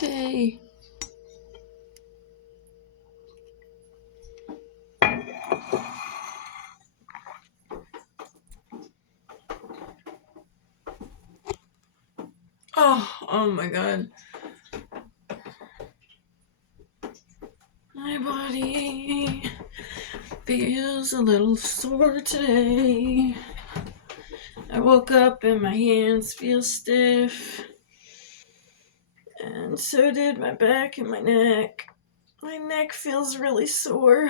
birthday. Oh my god. My body feels a little sore today. I woke up and my hands feel stiff. And so did my back and my neck. My neck feels really sore.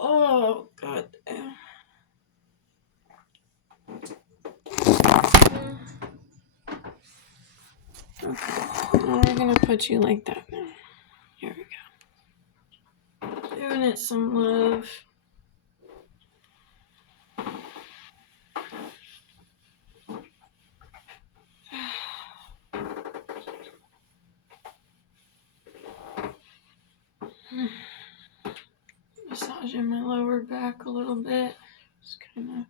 Oh, god damn. Okay, we're gonna put you like that now. Here we go. Giving it some love. Massaging my lower back a little bit. Just kind of.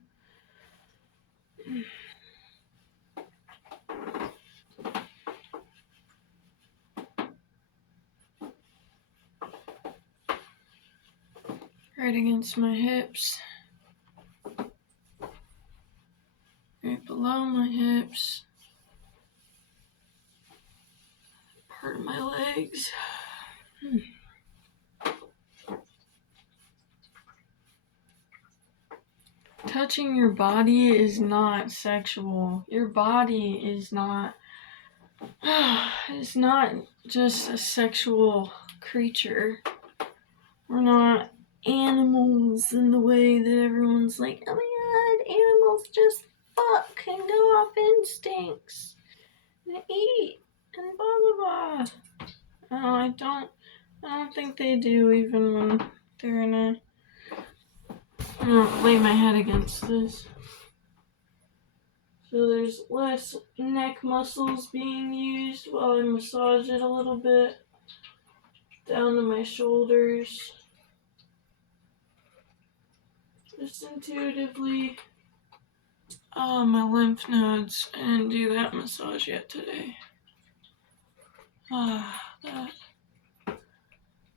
Right against my hips. Right below my hips. Part of my legs. Touching your body is not sexual. Your body is not it's not just a sexual creature. We're not animals in the way that everyone's like, oh my god, animals just fuck and go off instincts and eat and blah blah blah. I don't think they do, even when they're in a. I'm gonna lay my head against this. So there's less neck muscles being used while I massage it a little bit down to my shoulders. Just intuitively. Oh, my lymph nodes. I didn't do that massage yet today.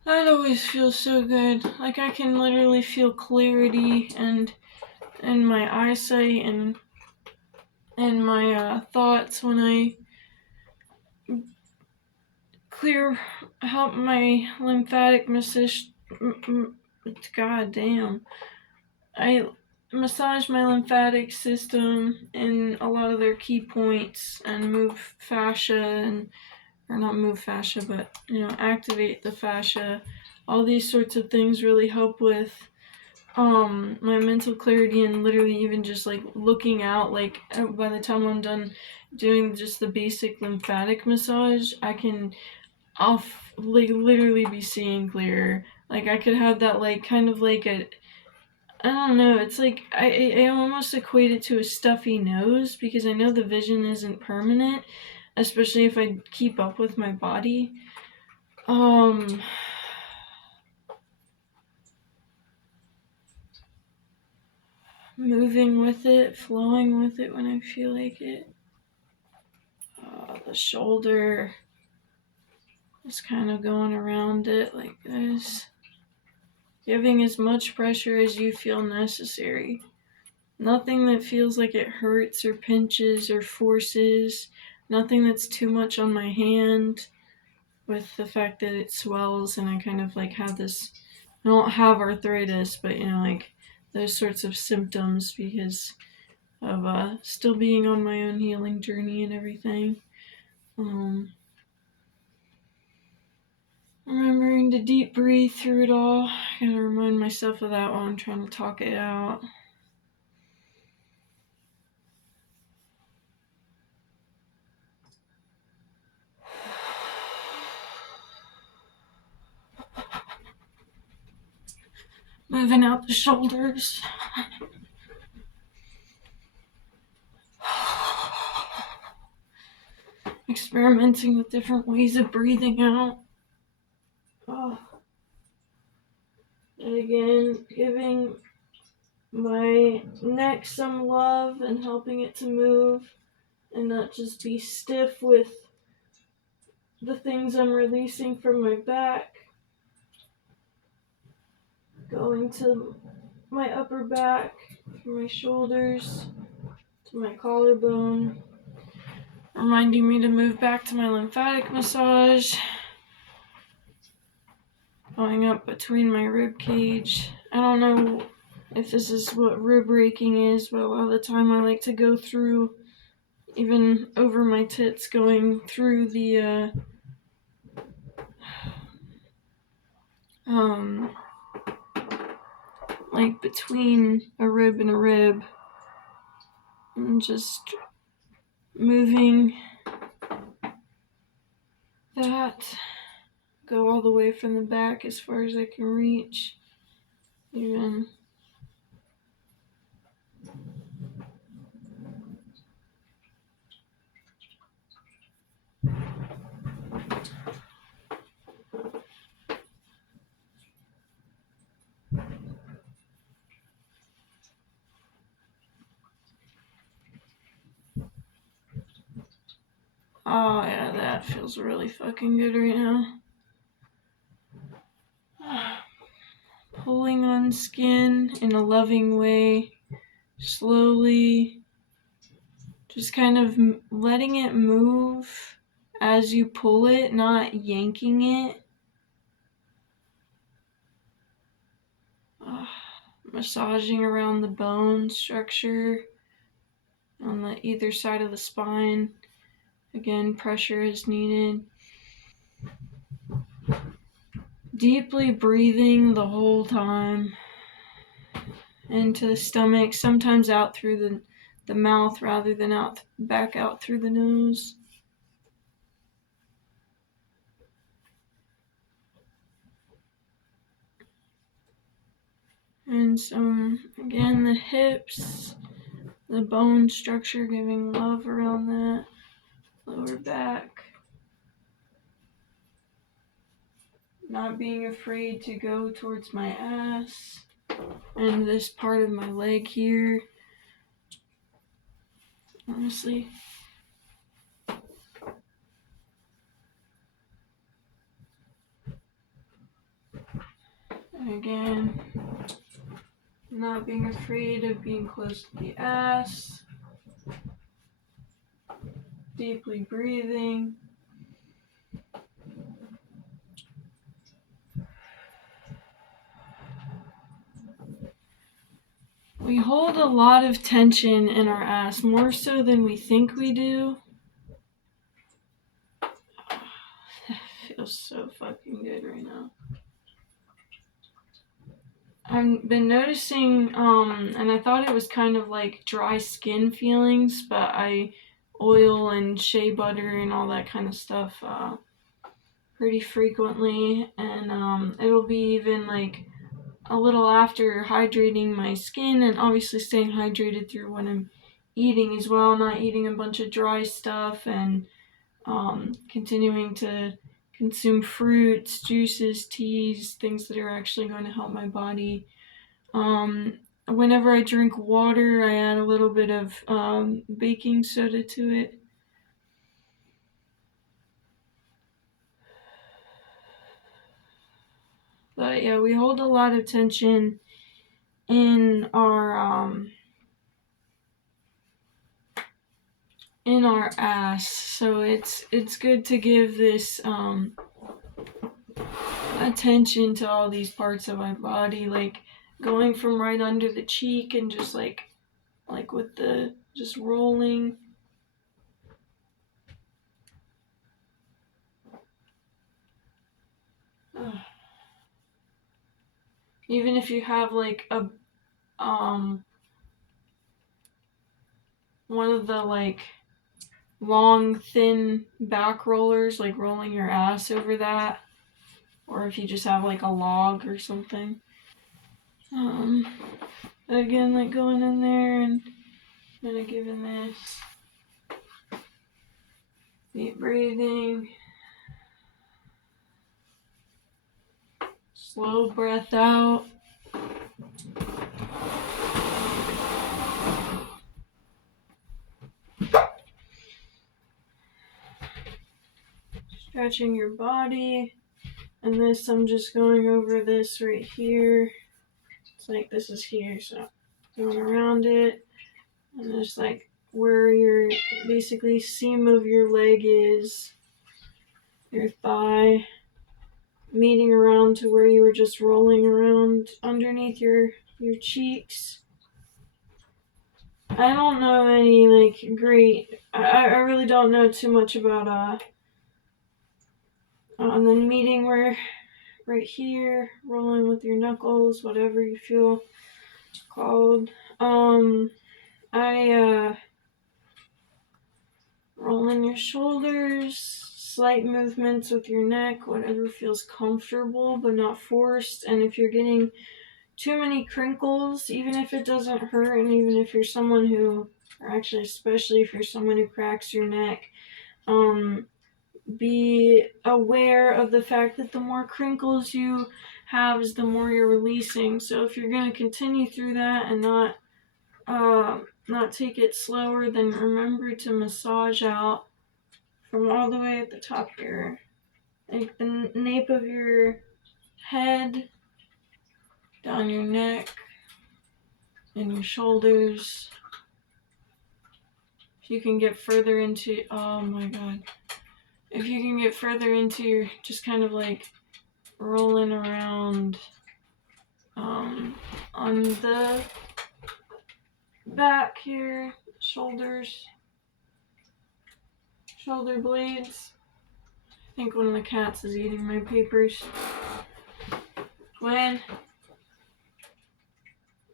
That always feels so good. Like I can literally feel clarity and my eyesight and my thoughts when I help my lymphatic massage. God damn. I massage my lymphatic system in a lot of their key points and move fascia or not move fascia, but activate the fascia. All these sorts of things really help with my mental clarity, and literally even just like looking out, like by the time I'm done doing just the basic lymphatic massage, I'll literally be seeing clearer. Like I could have that like kind of like a, I don't know, it's like I almost equate it to a stuffy nose, because I know the vision isn't permanent, especially if I keep up with my body. Moving with it, flowing with it when I feel like it. The shoulder, just kind of going around it like this. Giving as much pressure as you feel necessary. Nothing that feels like it hurts or pinches or forces. Nothing that's too much on my hand, with the fact that it swells and I kind of like have this, I don't have arthritis, but like those sorts of symptoms because of still being on my own healing journey and everything. Remembering to deep breathe through it all. I gotta remind myself of that while I'm trying to talk it out. Moving out the shoulders. Experimenting with different ways of breathing out. And again, giving my neck some love and helping it to move and not just be stiff with the things I'm releasing from my back, going to my upper back, from my shoulders to my collarbone, reminding me to move back to my lymphatic massage, going up between my rib cage. I don't know if this is what rib raking is, but a lot of the time I like to go through, even over my tits, going through the like between a rib and a rib, and just moving that, go all the way from the back as far as I can reach, even. Oh yeah, that feels really fucking good right now. Pulling on skin in a loving way, slowly, just kind of letting it move as you pull it, not yanking it. Massaging around the bone structure on the either side of the spine. Again, pressure is needed. Deeply breathing the whole time into the stomach, sometimes out through the mouth rather than back out through the nose. And some, again, the hips, the bone structure, giving love around that, lower back. Not being afraid to go towards my ass and this part of my leg here. Honestly. And again, not being afraid of being close to the ass. Deeply breathing. We hold a lot of tension in our ass, more so than we think we do. That feels so fucking good right now. I've been noticing, and I thought it was kind of like dry skin feelings, but I oil and shea butter and all that kind of stuff pretty frequently, and it'll be even like a little after hydrating my skin, and obviously staying hydrated through when I'm eating as well, not eating a bunch of dry stuff, and continuing to consume fruits, juices, teas, things that are actually going to help my body. Whenever I drink water, I add a little bit of baking soda to it. But yeah, we hold a lot of tension in our ass, so it's good to give this attention to all these parts of my body, like going from right under the cheek and just like with the just rolling. Even if you have like a one of the like long thin back rollers, like rolling your ass over that, or if you just have like a log or something, again, like going in there and kind of giving this deep breathing, slow breath out. stretching your body. And this, I'm just going over this right here. It's like this is here, so going around it. And just like where your basically seam of your leg is, your thigh, meeting around to where you were just rolling around underneath your cheeks. I don't know any like great. I really don't know too much about and then meeting where right here, rolling with your knuckles, whatever you feel called. I rolling your shoulders, slight movements with your neck, whatever feels comfortable but not forced. And if you're getting too many crinkles, even if it doesn't hurt, and even if you're someone who, or actually especially if you're someone who cracks your neck, be aware of the fact that the more crinkles you have is the more you're releasing. So if you're going to continue through that and not take it slower, then remember to massage out from all the way at the top here, like the nape of your head, down your neck, and your shoulders. If you can get further into, oh my god, if you can get further into your, just kind of like rolling around on the back here, shoulders, shoulder blades. I think one of the cats is eating my papers. Gwen,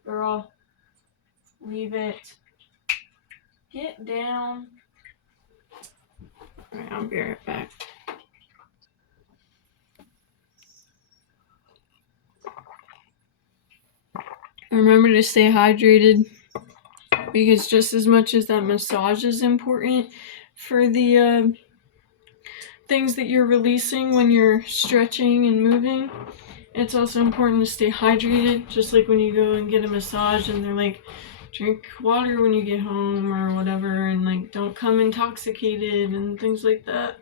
girl, leave it. Get down. Alright, I'll be right back. Remember to stay hydrated, because just as much as that massage is important for the things that you're releasing when you're stretching and moving, it's also important to stay hydrated. Just like when you go and get a massage and they're like, drink water when you get home or whatever, and like don't come intoxicated and things like that.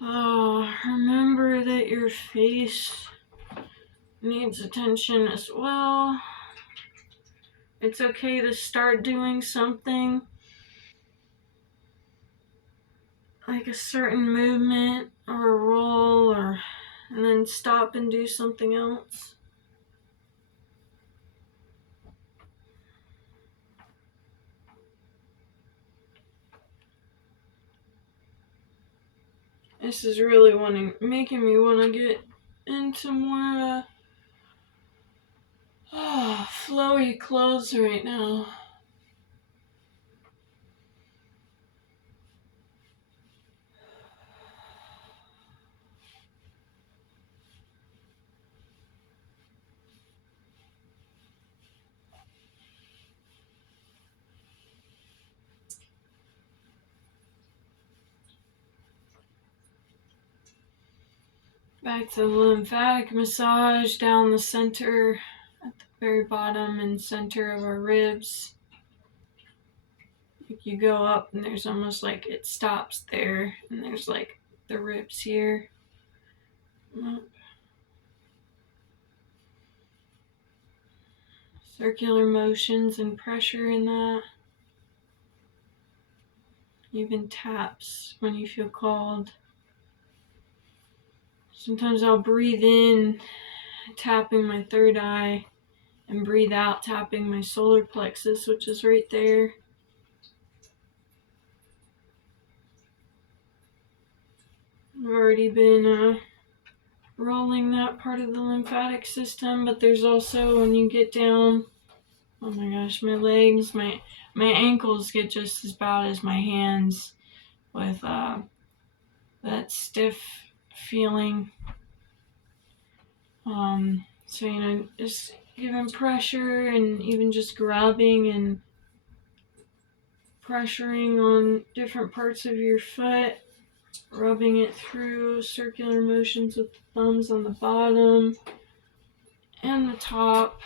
Remember that your face needs attention as well. It's okay to start doing something, like a certain movement or a roll, and then stop and do something else. This is really making me want to get into more flowy clothes right now. Back to the lymphatic massage down the center, at the very bottom and center of our ribs. Like you go up and there's almost like it stops there, and there's like the ribs here. Circular motions and pressure in that. Even taps when you feel called. Sometimes I'll breathe in, tapping my third eye, and breathe out, tapping my solar plexus, which is right there. I've already been rolling that part of the lymphatic system, but there's also, when you get down, oh my gosh, my legs, my ankles get just as bad as my hands with that stiff feeling. So, just giving pressure and even just grabbing and pressuring on different parts of your foot, rubbing it through, circular motions with the thumbs on the bottom and the top.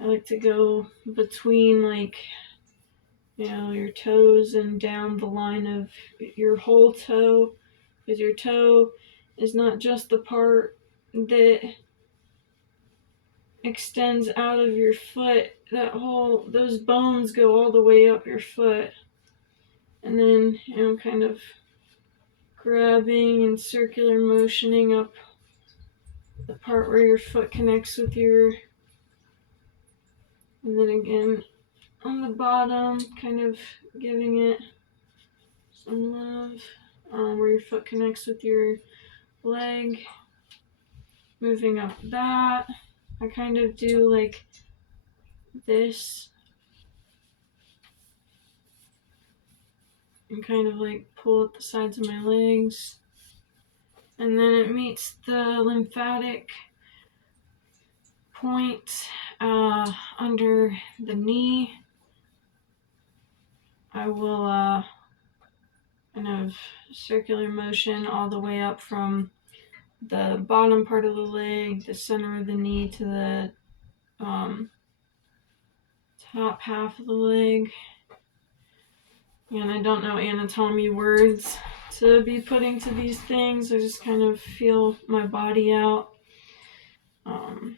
I like to go between like your toes and down the line of your whole toe, because your toe is not just the part that extends out of your foot. Those bones go all the way up your foot, and then kind of grabbing and circular motioning up the part where your foot connects with and then again on the bottom, kind of giving it some love, where your foot connects with your leg, moving up that. I kind of do like this and kind of like pull at the sides of my legs, and then it meets the lymphatic point under the knee. I will kind of circular motion all the way up from the bottom part of the leg, the center of the knee, to the top half of the leg. And I don't know anatomy words to be putting to these things. I just kind of feel my body out. And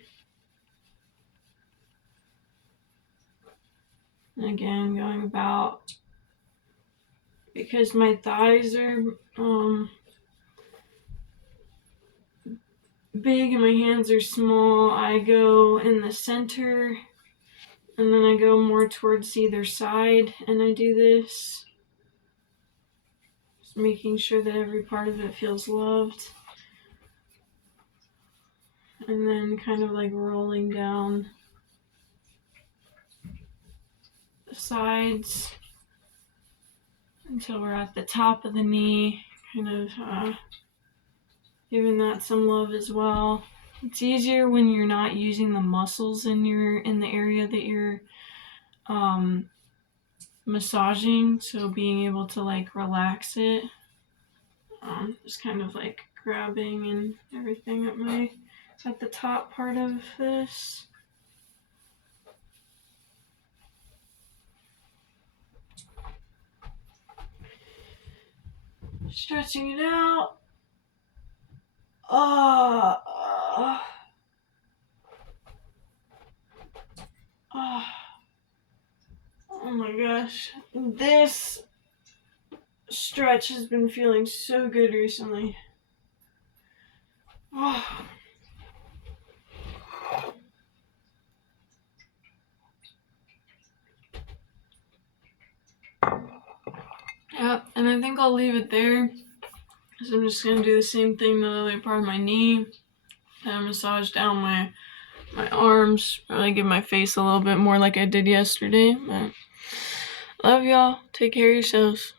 again, going about, because my thighs are big and my hands are small, I go in the center and then I go more towards either side and I do this. Just making sure that every part of it feels loved. And then kind of like rolling down the sides until we're at the top of the knee, kind of giving that some love as well. It's easier when you're not using the muscles in the area that you're massaging, so being able to like relax it, just kind of like grabbing and everything at the top part of this. Stretching it out. Oh my gosh. This stretch has been feeling so good recently. Oh. Yep, and I think I'll leave it there. So I'm just gonna do the same thing the other part of my knee. And massage down my arms, really give my face a little bit more like I did yesterday. But love y'all. Take care of yourselves.